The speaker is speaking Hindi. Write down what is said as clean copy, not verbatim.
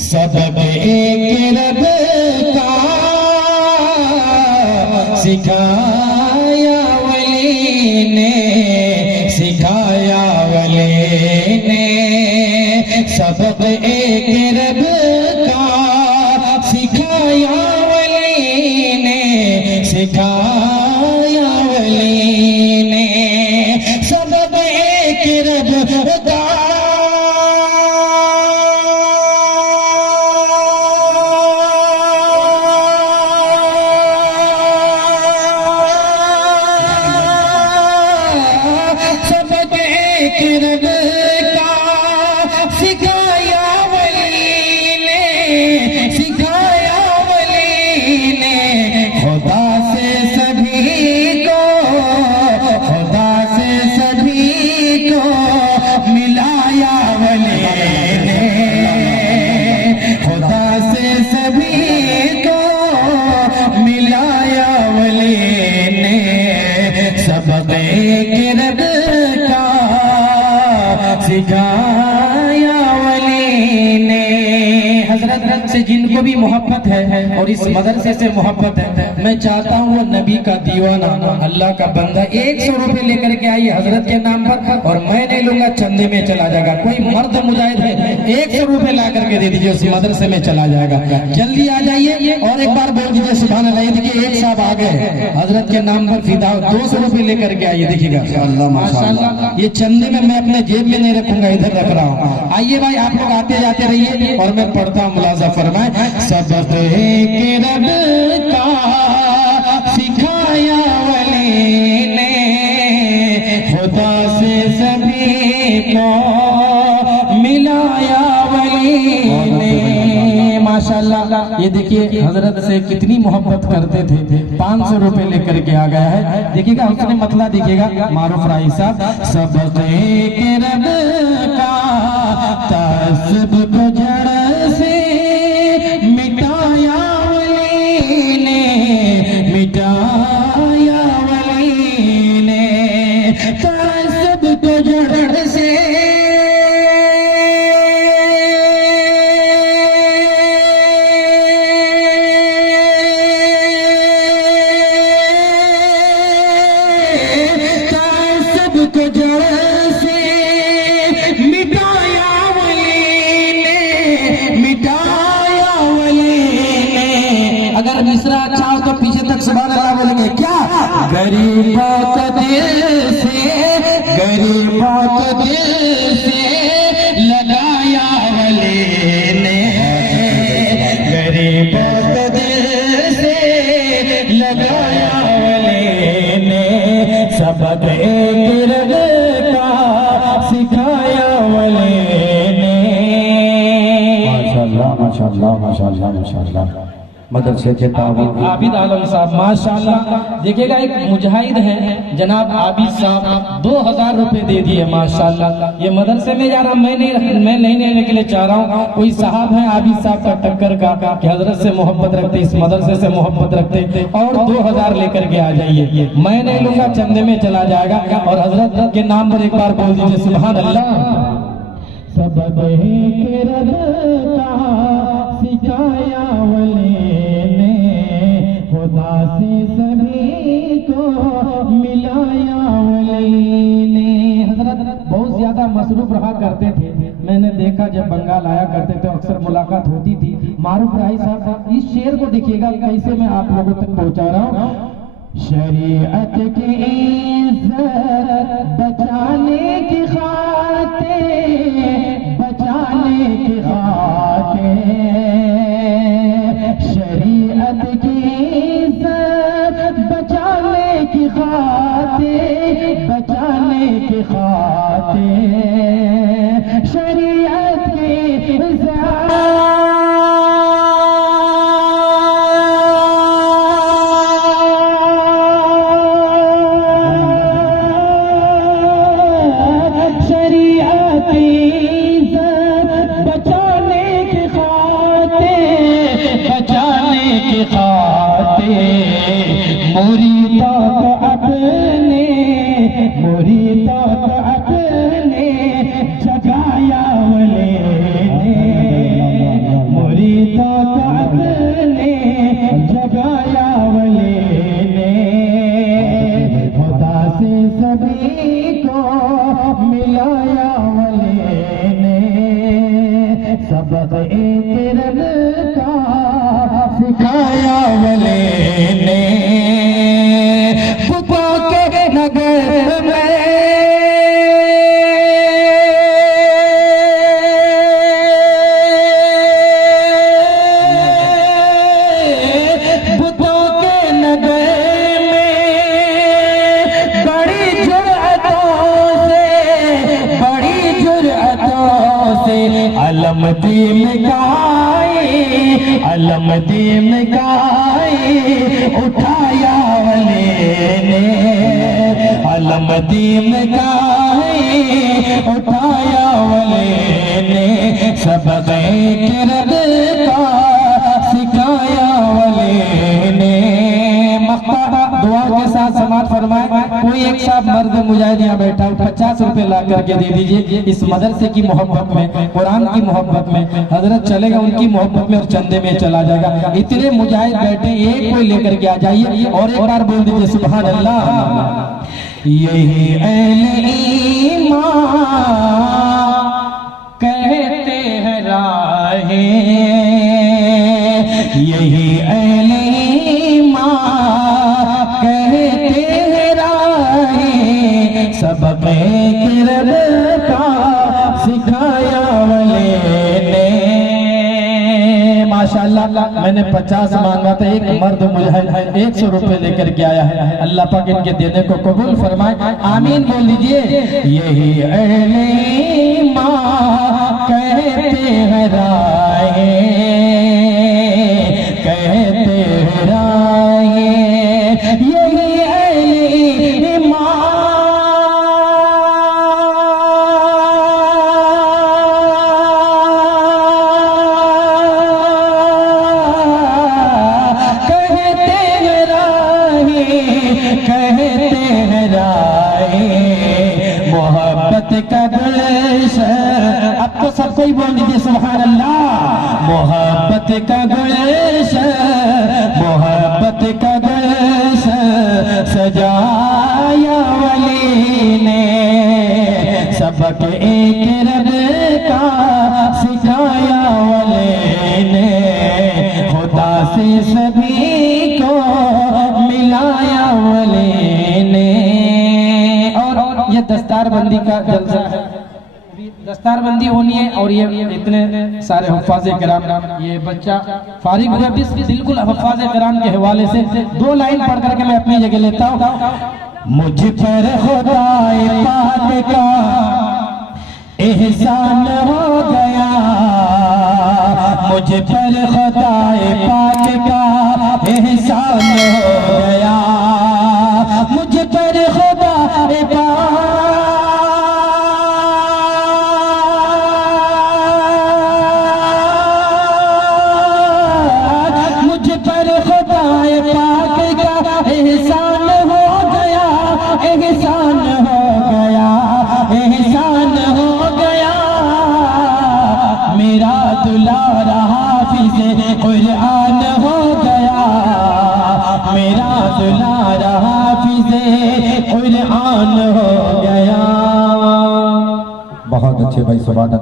सबक एक रब का सिखाया वली ने, सिखाया वली ने। सबक एक रब का सिखाया वली ने, सिखाया वली ने। सबक एक रब का सिखाया वली ने। हजरत से जिनको भी मोहब्बत है और इस मदरसे से मोहब्बत है, मैं चाहता हूँ वो नबी का दीवाना, अल्लाह का बंदा 100 रुपए लेकर के आइए हजरत के नाम पर, और मैं नहीं लूंगा, चंदे में चला जाएगा। कोई मर्द मुजाहिद है 100 रुपए ला करके दे दीजिए, उस मदरसे में चला जाएगा। जल्दी आ जाइए और एक बार बोल दीजिए सुभान अल्लाह। देखिए एक साहब आ गए हजरत के नाम पर फिदा, 200 रुपए लेकर के आइए। देखिएगा माशाअल्लाह, ये चंदे में मैं अपने जेब में नहीं रखूंगा, इधर रख रहा हूँ। आइए भाई आप लोग आते जाते रहिए और मैं पढ़ता हूँ। मुलाजा फरमाए। सबक एक रब का सिखाया वली ने, खुदा से सभी को मिलाया वली ने। माशाअल्लाह, ये देखिए हजरत से कितनी मोहब्बत करते थे। 500 रुपए लेकर के आ गया है। देखिएगा उसने मतला देखिएगा मारूफ राही साहब। सबक एक रब का तस्ब को जड़ से मिटाया वली ने, मिटाया वली ने। तस्ब को जड़ से मिसरा अच्छा हो तो पीछे तक सुभान अल्लाह बोलेंगे क्या? गरीबों को दिल से, गरीबों को दिल से लगाया वली ने, गरीबों को दिल से लगाया वली ने। सबक एक रब का सिखाया वली ने। माशाअल्लाह माशाअल्लाह माशाअल्लाह माशाअल्लाह। मदरसे के आबिद आलम साहब माशाअल्लाह। देखिएगा एक मुजाहिद हैं जनाब आबिद साहब, 2000 रुपए दे दिए माशाअल्लाह। ये मदरसे में जा रहा, मैं नहीं लेने के लिए चाह रहा हूँ। कोई साहब है आबिद साहब का टक्कर का कि हजरत से मोहब्बत रखते, इस मदरसे से मोहब्बत रखते, और 2000 लेकर के आ जाइए। मैं नहीं लूंगा, चंदे में चला जाएगा। और हजरत के नाम पर एक बार बोल दीजिए सुभान अल्लाह। सबक एक रब का सिखाया वली ने, खुदा से सभी को मिलाया वली ने। हजरत बहुत ज्यादा मसरूफ रहा करते थे। मैंने देखा जब बंगाल आया करते थे अक्सर मुलाकात होती थी। मारूफ राही साहब इस शेर को देखिएगा कैसे मैं आप लोगों तक पहुंचा रहा हूँ। शरीयत की इज्जत बचाने की खातिर, बचाने की खातिर, शरीयत की इज्जत बचाने की खातिर, बचाने की खातिर, शरीयत की इज्जत मुरीदा को अपने, मुरीदा को अपने जगाया वली ने, सबक एक रब का सिखाया वाले ने बुतों के नगर में अलमदीम गाए उठाया वाले ने अलमदीम गाए उठाया वाले ने सबक रब का सिखाया वाले ने। मक्का दुआ के साथ समाप्त फरमाए। कोई एक साहब मर्द मुजाहिद यहाँ बैठा 50 रुपए ला करके दे दीजिए। इस मदरसे की मोहब्बत में, कुरान की मोहब्बत में हजरत चलेगा, उनकी मोहब्बत में और चंदे में चला जाएगा। इतने मुजाहिद बैठे, एक कोई लेकर के आ जाइए और एक बार बोल दीजिए सुभान अल्लाह। यही अहले ईमान कहते हैं राहे, यही अहले सबक रब का सिखाया वाले ने। माशाअल्लाह, मैंने 50 मांगा था, एक मर्द मुजाहिद 100 रुपए लेकर के आया है। अल्लाह पाक इनके देने को कबूल फरमाए, आमीन बोल लीजिए। यही अहले ईमान कहते हैं राहे, कहते हैं राहे, यही अहले ईमान का गुलशन। अब तो सब कोई बोल दीजिए सुभान अल्लाह। मोहब्बत का गुलशन, मोहब्बत का गुलशन सजाया वली ने सबक एक रब का सिखाया वली ने। खुदा से सभी को मिलाया वली ने। और ये दस्तारबंदी का जलसा है, दस्तारबंदी होनी है। और ये इतने सारे हुफ्फाज़े किराम, ये बच्चा फारिग हुआ बिल्कुल हुफ्फाज़े किराम के हवाले से 2 लाइन पढ़ करके मैं अपनी जगह लेता हूँ। मुझ पर खुदाए पाक का एहसान हो गया, मुझ पर खुदाए पाक का एहसान हो गया, मुझ पर खुदाए पाक कुरान हो गया, मेरा दुलारा हाफिज़े कुरान हो गया। बहुत अच्छे भाई, सुभान अल्लाह।